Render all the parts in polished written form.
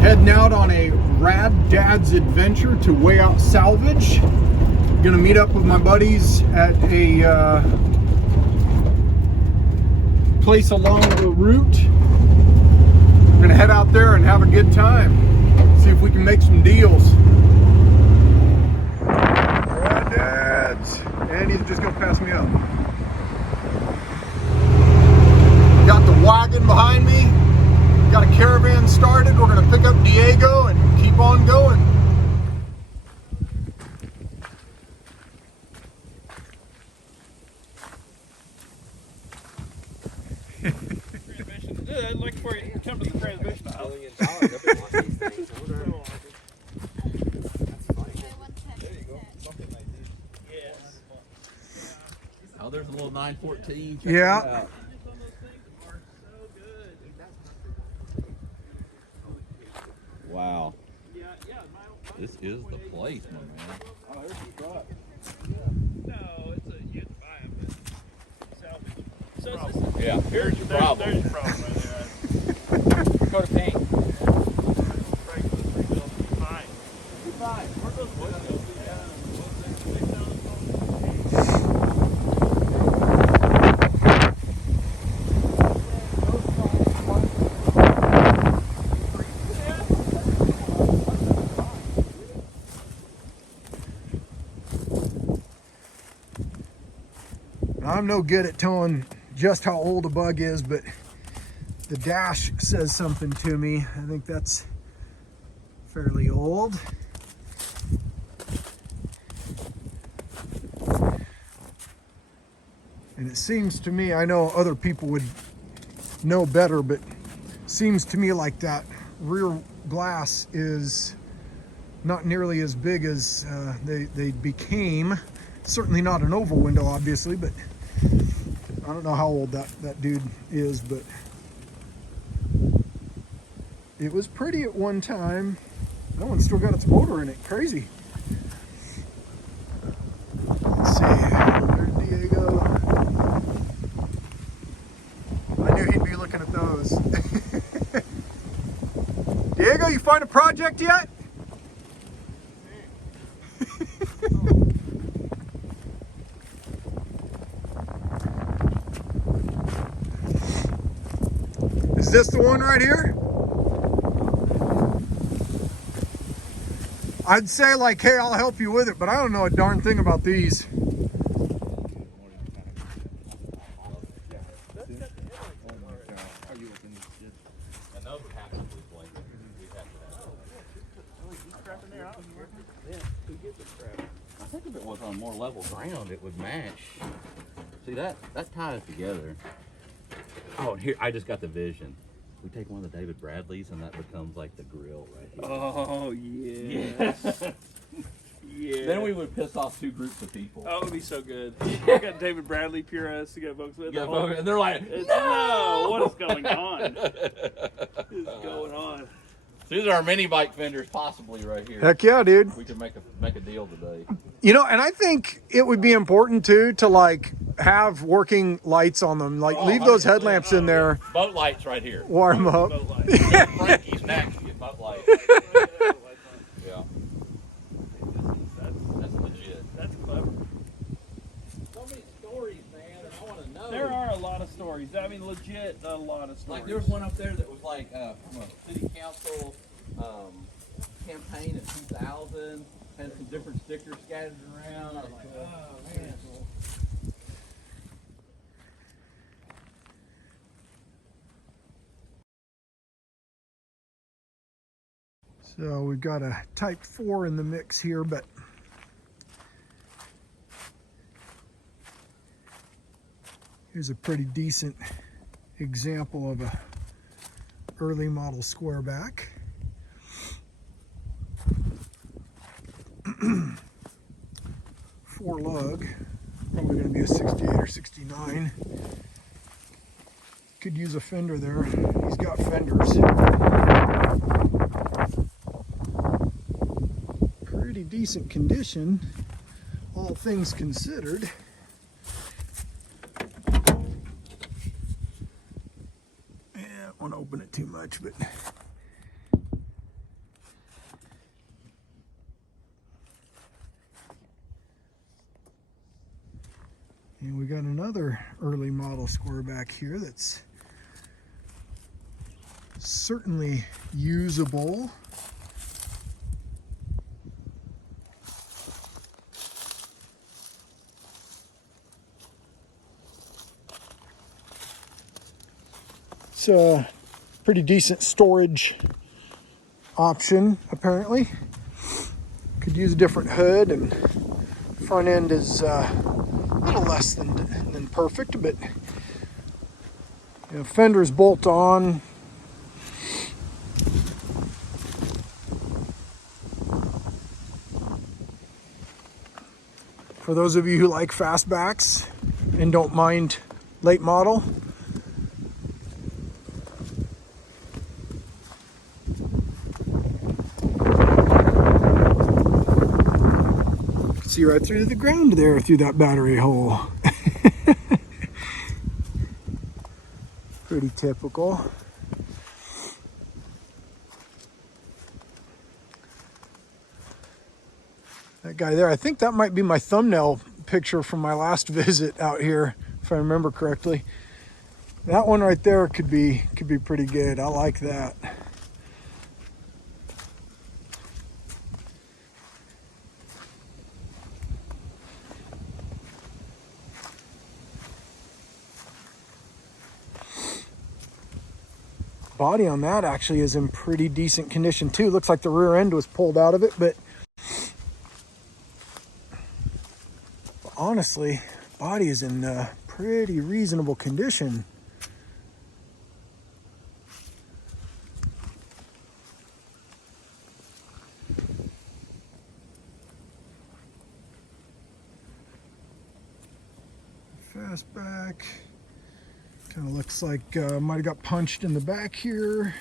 Heading out on a Rad Dads adventure to Way Out Salvage. Gonna meet up with my buddies at a place along the route. We're gonna head out there and have a good time. See if we can make some deals. Rad Dads. And he's just gonna pass me up. Got the wagon behind me. Got a caravan started. We're gonna pick up Diego and keep on going. I'd like for you to come to the transmission aisle. Oh, there's a little 914. Check Yeah. it out. Wow. This is the place, my man. Oh, there's the truck. No, it's a you have to buy them, but salvage. So it's just, Yeah, here's your problem. There's your problem right there. Go to paint. Fine. Fine. Where's those boys go? I'm no good at telling just how old a bug is, but the dash says something to me. I think that's fairly old. And it seems to me, I know other people would know better, but it seems to me like that rear glass is not nearly as big as they became. Certainly not an oval window, obviously, but I don't know how old that dude is, but it was pretty at one time. That one's still got its motor in it. Crazy. Let's see. There's Diego. I knew he'd be looking at those. Diego, you find a project yet? Is this the one right here? I'd say like, hey, I'll help you with it, but I don't know a darn thing about these. I think if it was on more level ground, it would match. See, that ties together. Oh, and here, I just got the vision. We take one of the David Bradleys and that becomes like the grill right here. Oh, yeah. Yeah. Then we would piss off two groups of people. Oh, it would be so good. You got David Bradley purists, you got folks with And they're like, no! What is going on? What is going on? These are our mini bike fenders possibly right here. Heck yeah, dude. We could make a deal today. You know, and I think it would be important too to like have working lights on them. Like leave those 100%. headlamps in there. Boat lights right here. Warm up. Boat lights. Frankie's next, you get boat lights. Yeah. That's legit. That's clever. So many stories, man, and I want to know. There are a lot of stories. I mean, legit, a lot of stories. Like there was one up there that was like from a city council campaign in 2000. Had some different stickers scattered around. I was like, oh man. So we've got a Type 4 in the mix here, but here's a pretty decent example of a early model squareback. Four lug, probably going to be a 68 or 69. Could use a fender there. He's got fenders. Pretty decent condition, all things considered. Yeah, I don't want to open it too much, but another early model square back here that's certainly usable. It's a pretty decent storage option, apparently. Could use a different hood, and front end is a little less than perfect, but you know, fenders bolt on. For those of you who like fastbacks and don't mind late model, see right through the ground there through that battery hole. Pretty typical. That guy there, I think that might be my thumbnail picture from my last visit out here, if I remember correctly. That one right there could be pretty good. I like that. Body on that actually is in pretty decent condition too. Looks like the rear end was pulled out of it, but honestly, body is in pretty reasonable condition. Fastback. Kind of looks like might have got punched in the back here.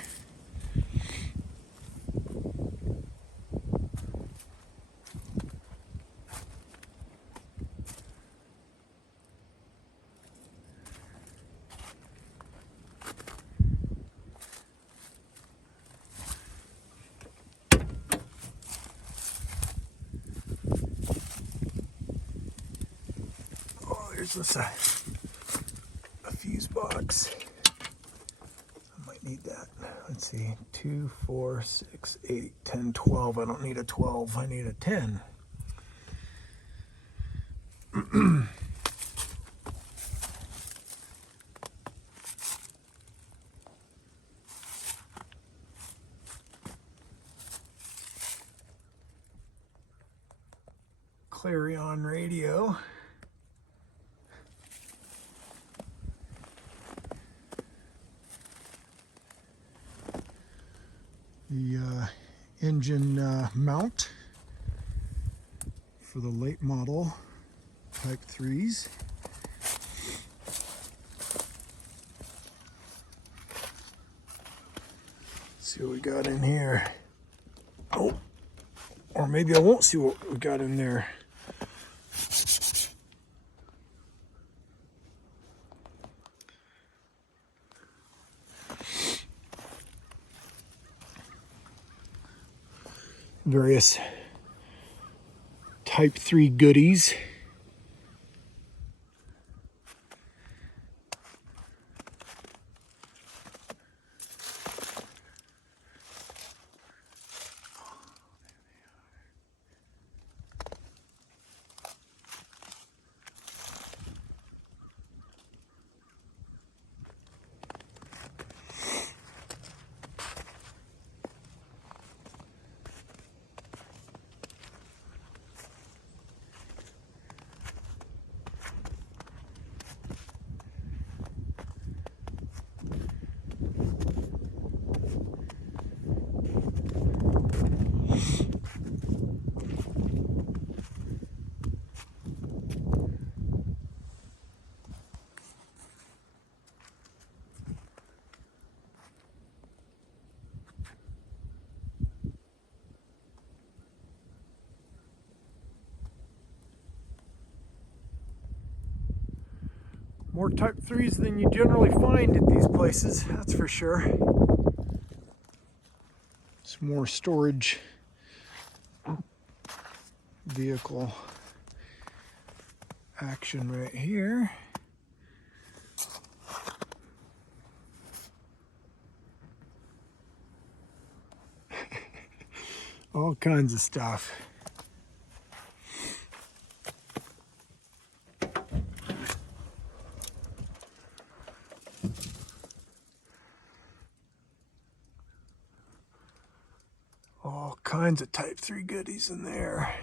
Oh, there's this a fuse box. I might need that. Let's see, 2, 4, 6, 8, 10, 12. I don't need a 12, I need a 10. Clarion radio. The engine mount for the late model Type 3s. Let's see what we got in here. Oh, or maybe I won't see what we got in there. Various Type 3 goodies. More Type 3s than you generally find at these places, that's for sure. Some more storage vehicle action right here. all kinds of stuff. All kinds of Type 3 goodies in there.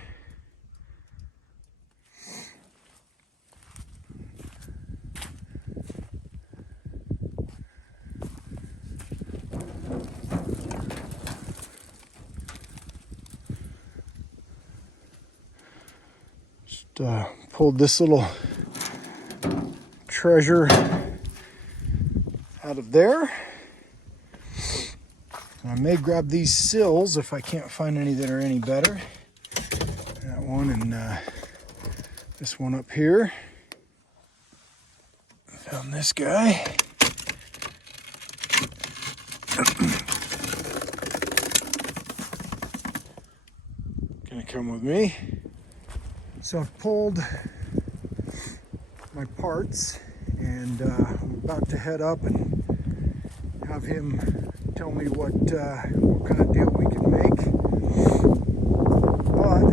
Pulled this little treasure out of there. I may grab these sills if I can't find any that are any better. That one and this one up here. Found this guy. Gonna come with me. So I've pulled my parts and I'm about to head up and have him tell me what kind of deal we can make. But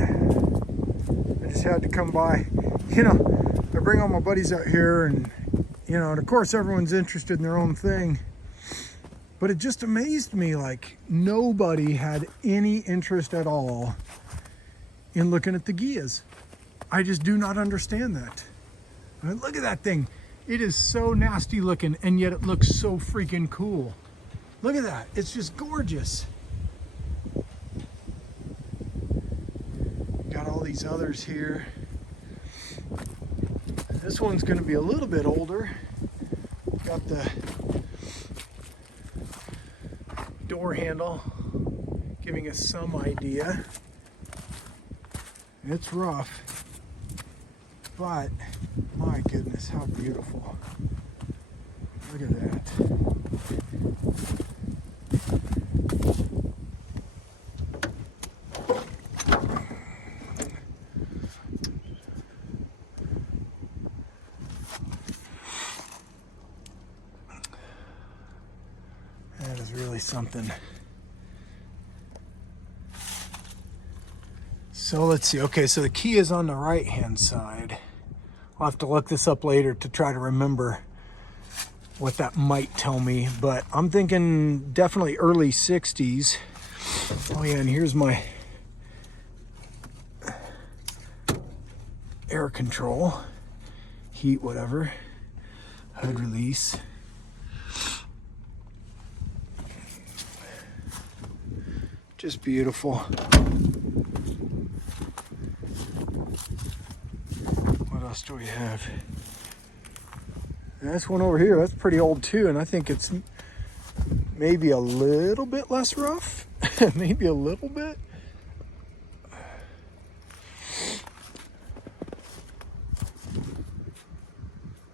I just had to come by. You know, I bring all my buddies out here and, you know, and of course everyone's interested in their own thing. But it just amazed me, like nobody had any interest at all in looking at the Gias. I just do not understand that. I mean, look at that thing. It is so nasty looking and yet it looks so freaking cool. Look at that. It's just gorgeous. Got all these others here. This one's going to be a little bit older. Got the door handle giving us some idea. It's rough. But, my goodness, how beautiful. Look at that. That is really something. So let's see. Okay, so the key is on the right-hand side. I'll have to look this up later to try to remember what that might tell me, but I'm thinking definitely early 60s. Oh yeah, and here's my air control, heat, whatever, hood release. Just beautiful. What else do we have? This one over here, that's pretty old too, and I think it's maybe a little bit less rough. Maybe a little bit.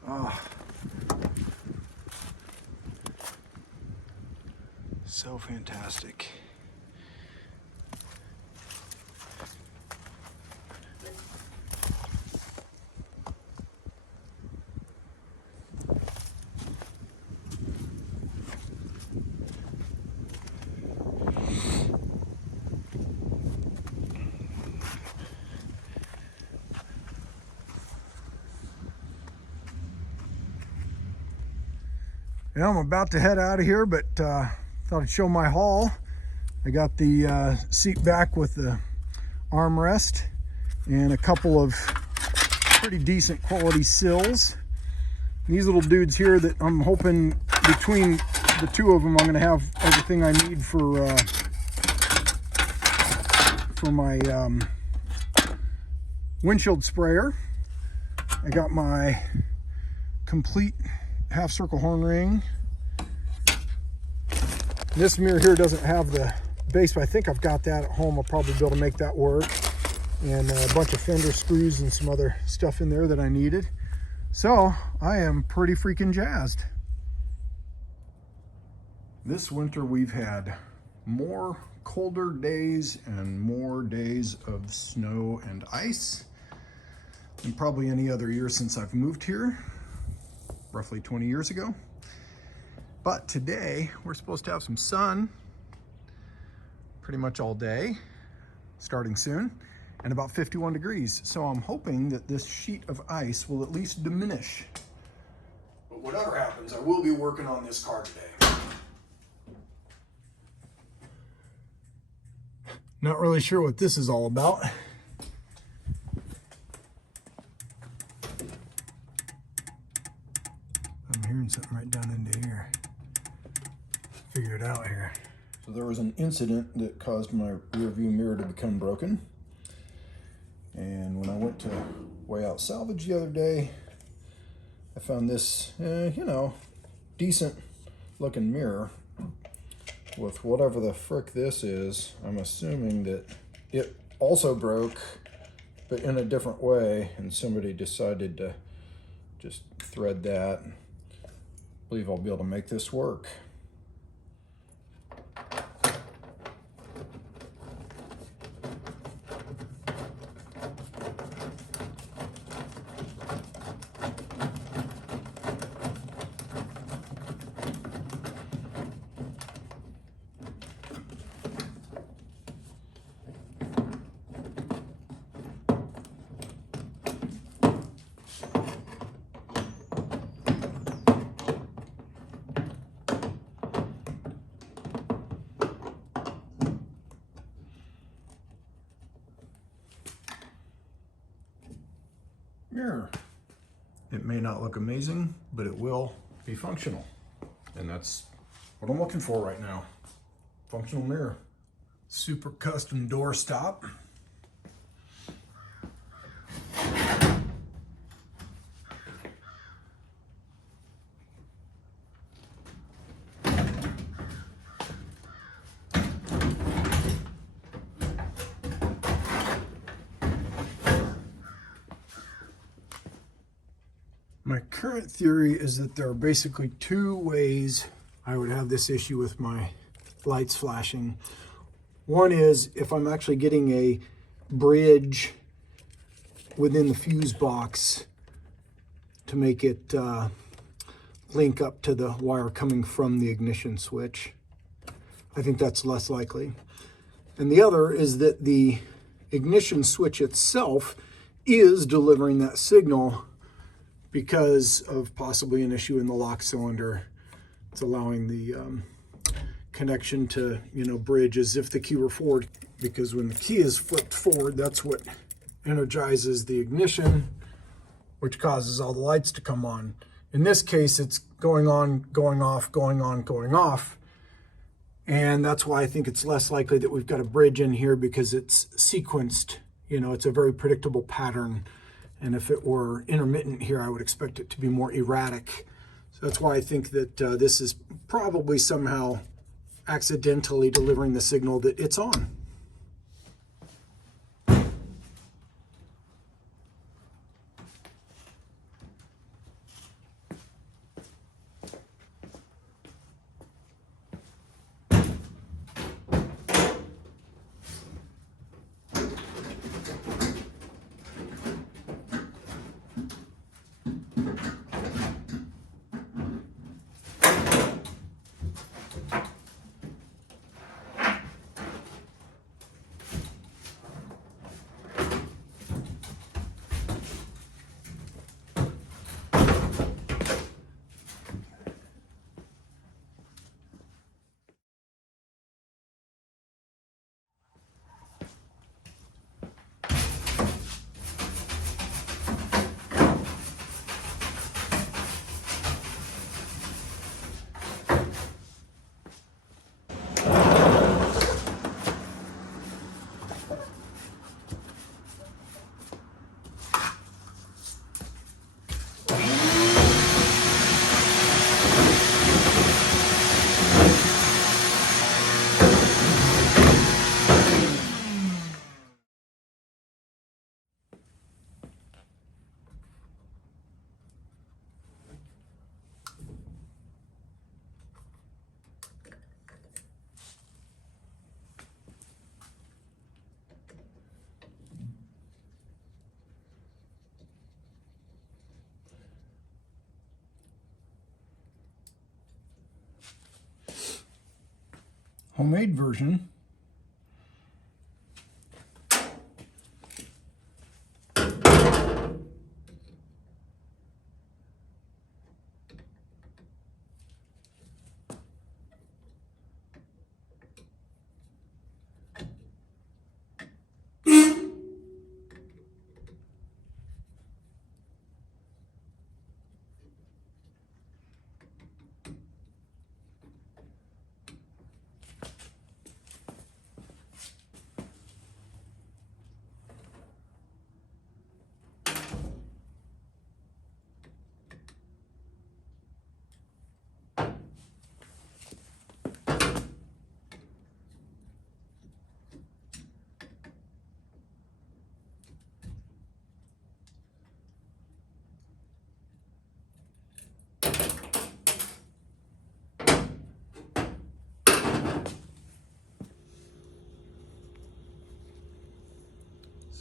Oh. So fantastic. Yeah, I'm about to head out of here, but thought I'd show my haul. I got the seat back with the armrest and a couple of pretty decent quality sills. These little dudes here that I'm hoping between the two of them I'm going to have everything I need for my windshield sprayer. I got my complete half circle horn ring. This mirror here doesn't have the base, but I think I've got that at home. I'll probably be able to make that work. And a bunch of fender screws and some other stuff in there that I needed. So I am pretty freaking jazzed. This winter we've had more colder days and more days of snow and ice than probably any other year since I've moved here. Roughly 20 years ago. But today we're supposed to have some sun pretty much all day. starting soon, and about 51 degrees. So I'm hoping that this sheet of ice will at least diminish. But whatever happens, I will be working on this car today. Not really sure what this is all about. I'm hearing something right down into here. Figure it out here. So there was an incident that caused my rear view mirror to become broken. And when I went to Way Out Salvage the other day, I found this, you know, decent looking mirror with whatever the frick this is. I'm assuming that it also broke, but in a different way, and somebody decided to just thread that. I believe I'll be able to make this work. Mirror. It may not look amazing, but it will be functional. And that's what I'm looking for right now. Functional mirror. Super custom door stop. My current theory is that there are basically two ways I would have this issue with my lights flashing. One is if I'm actually getting a bridge within the fuse box to make it link up to the wire coming from the ignition switch. I think that's less likely. And the other is that the ignition switch itself is delivering that signal because of possibly an issue in the lock cylinder. It's allowing the connection to, you know, bridge as if the key were forward, because when the key is flipped forward, that's what energizes the ignition, which causes all the lights to come on. In this case, it's going on, going off, going on, going off. And that's why I think it's less likely that we've got a bridge in here, because it's sequenced. You know, it's a very predictable pattern. And if it were intermittent here, I would expect it to be more erratic. So that's why I think that this is probably somehow accidentally delivering the signal that it's on. Homemade version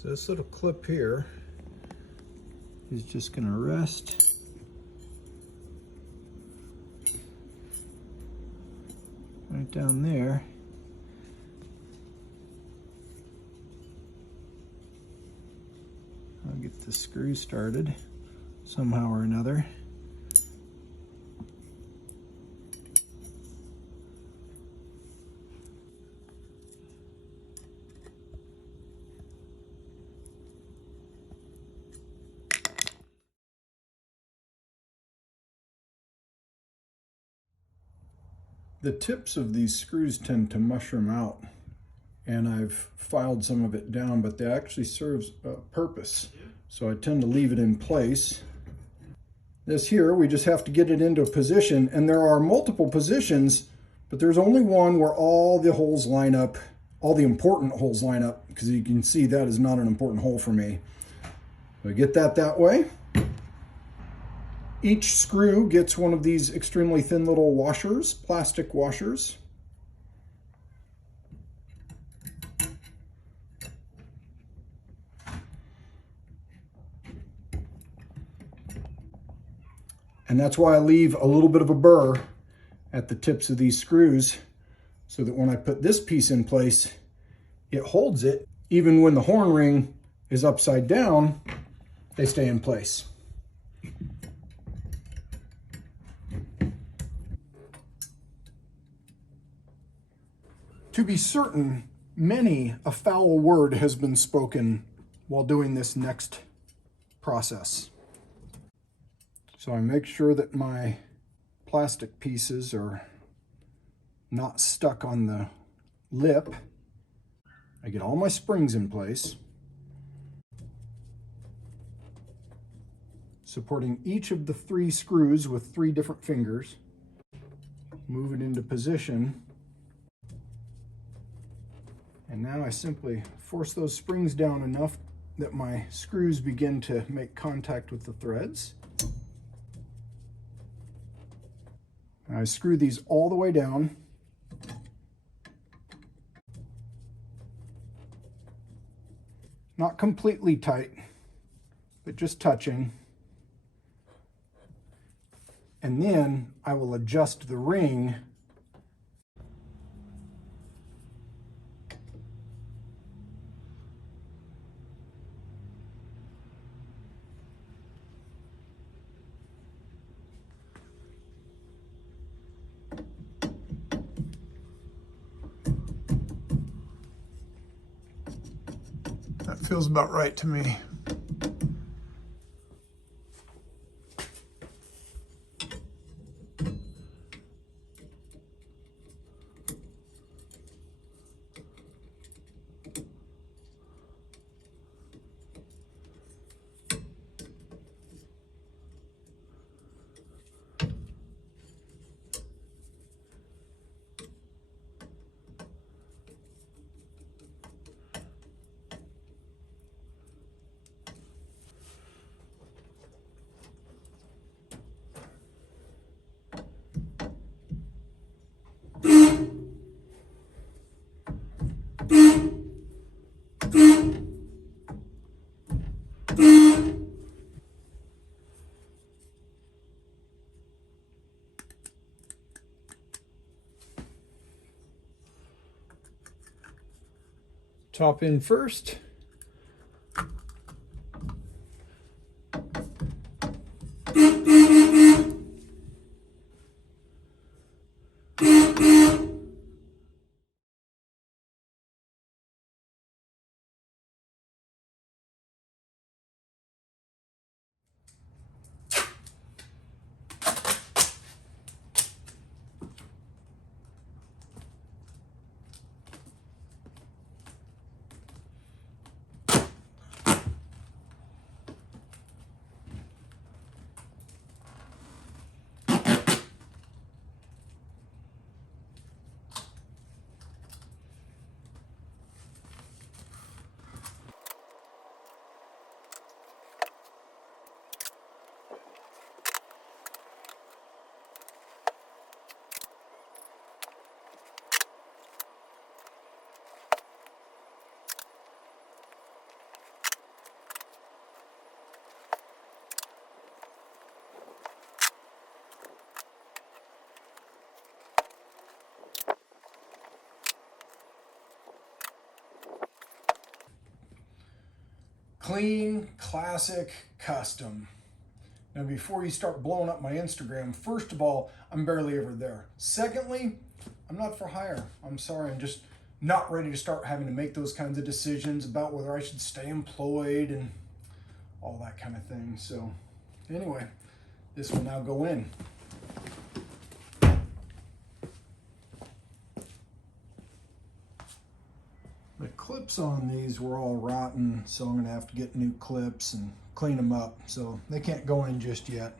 So this little clip here is just going to rest right down there. I'll get the screw started somehow or another. The tips of these screws tend to mushroom out, and I've filed some of it down, but they actually serve a purpose. So I tend to leave it in place. This here, we just have to get it into a position, and there are multiple positions, but there's only one where all the holes line up, all the important holes line up, because you can see that is not an important hole for me. So I get that way. Each screw gets one of these extremely thin little washers, plastic washers. And that's why I leave a little bit of a burr at the tips of these screws, so that when I put this piece in place, it holds it. Even when the horn ring is upside down, they stay in place. To be certain, many a foul word has been spoken while doing this next process. So I make sure that my plastic pieces are not stuck on the lip. I get all my springs in place, supporting each of the 3 screws with 3 different fingers. Move it into position. And now I simply force those springs down enough that my screws begin to make contact with the threads. I screw these all the way down. Not completely tight, but just touching. And then I will adjust the ring . That feels about right to me. Top in first. Clean, classic, custom. Now, before you start blowing up my Instagram, first of all, I'm barely ever there. Secondly, I'm not for hire. I'm sorry, I'm just not ready to start having to make those kinds of decisions about whether I should stay employed and all that kind of thing. So anyway, this will now go in. The clips on these were all rotten, so I'm gonna have to get new clips and clean them up. So they can't go in just yet.